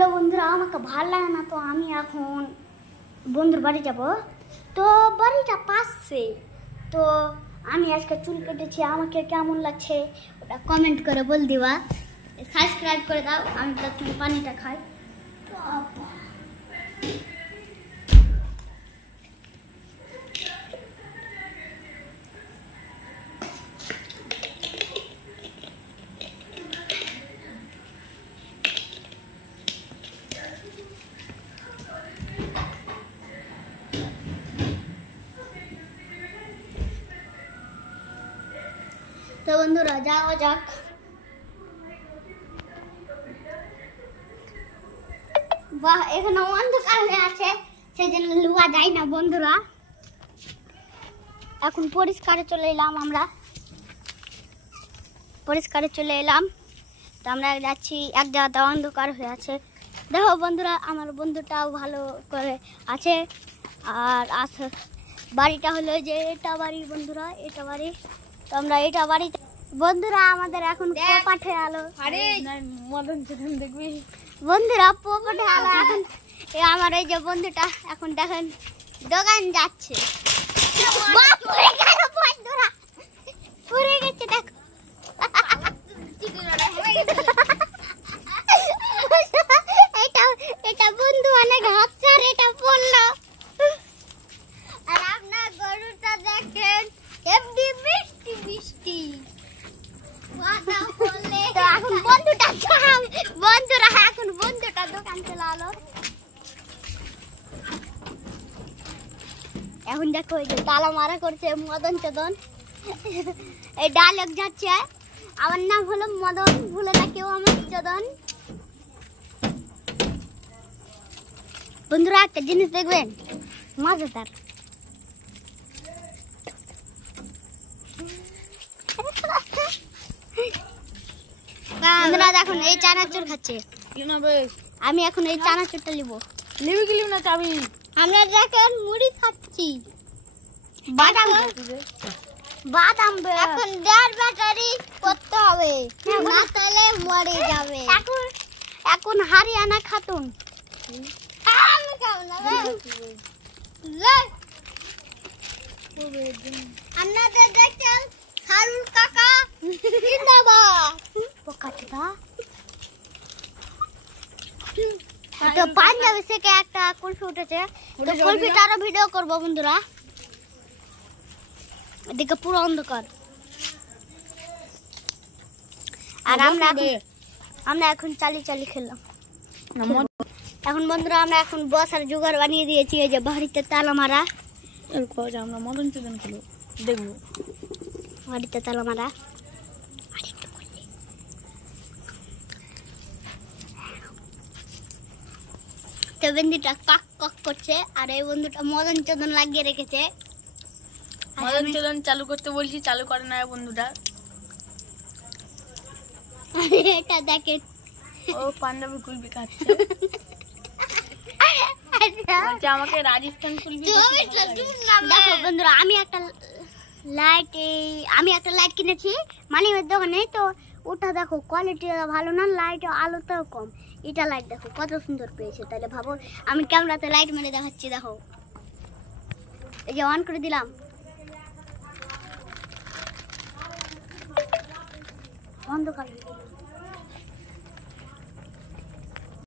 Hello বন্ধুরা, আমাকে ভালো লাগে না তো আমি এখন বন্ধুর বাড়ি যাব। তো বাড়িটা পাশে, তো আমি আজকে চুল কেটেছি। আমাকে কেমন লাগছে ওটা কমেন্ট করে বল দিবা, সাবস্ক্রাইব করে দাও। আমি প্রথমে পানিটা খাই। তো বন্ধুরা যাওয়া যাক। বাহ, এখানে অন্ধকার হয়ে আছে, সেই জন্য লুয়া যায় না বন্ধুরা। এখন পরিষ্কারে চলে এলাম, আমরা পরিষ্কারে চলে এলাম। তো আমরা যাচ্ছি এক জায়গাতে, অন্ধকার হয়ে আছে। দেখো বন্ধুরা, আমার বন্ধুটাও ভালো করে আছে। আর বাড়িটা হলো যে এটা বাড়ি বন্ধুরা, এটা বাড়ি। তো আমরা এটা বাড়িতে বন্ধুরা, আমাদের এখন পোপাঠে আলো। আরে মদন চদন দেখবি বন্ধুরা, পোপাঠে আলো। এখন আমার এই যে বন্ধুটা এখন দেখেন দোকান যাচ্ছে। বন্ধুরা পড়ে গেছে, দেখো এটা বন্ধু অনেক হাসছে, আর এটা পড়লো। আর আপনার গরুটা দেখেন এমনি মিষ্টি মিষ্টি। তো এখন বন্ধুরা এখন বন্ধুটা দোকান চলে আলো। এখন দেখো এই যে তালা মারা করছে মদন চদন, এই ডায়লগ যাচ্ছে। আমার নাম হলো মদন, ভুলে না কেউ আমার চদন। বন্ধুরা একটা জিনিস দেখবেন মজাদার। বন্ধুরা দেখুন এই চানাচুর খাচ্ছে। আমি এখন এই চানাচুরটা নিবো। নিবি কি না চাবি? আমরা দেখেন মুড়ি খাচ্ছি, বাদাম বাদাম। এখন দেড় ব্যাটারি করতে হবে, না তাহলে মরে যাবে। এখন হারিয়ানা খাতুন। আমি খাবো না। আপনাদের দেখছেন খারুল কাকা জিন্দাবাদ। পোকাটা তো পাঞ্জাবি থেকে একটা কুলফি উঠেছে, তো কুলফিটা আরো ভিডিও করবো বন্ধুরা। এদিকে পুরো অন্ধকার। আর আমরা এখন চালি খেললাম। এখন বন্ধুরা আমরা এখন বসার জোগাড় বানিয়ে দিয়েছি। এই যে বাড়িতে তালা মারা, আমরা মদন চদন খেলো দেখবো। বাড়িতে তালা মারা। তো বন্ধুটা কাক কাক করছে, আর এই বন্ধুটা মদন চদন লাগিয়ে রেখেছে। মদন চদন চালু করতে বলছি, চালু করে না বন্ধুটা। এটা দেখেন ও পাঞ্জাবি কুলফি খাচ্ছে। আমাকে রাজস্থান কুলফি। দেখো বন্ধুরা, আমি একটা লাইট কিনেছি মানিমের দোকানে। তো ওটা দেখো কোয়ালিটি ভালো না, লাইট আলোটাও কম। এটা লাইট দেখো কত সুন্দর পেয়েছে। তাহলে ভাবো, আমি ক্যামেরাতে লাইট মেরে দেখাচ্ছি। দেখো এই যে অন করে দিলাম, অন্ধকার।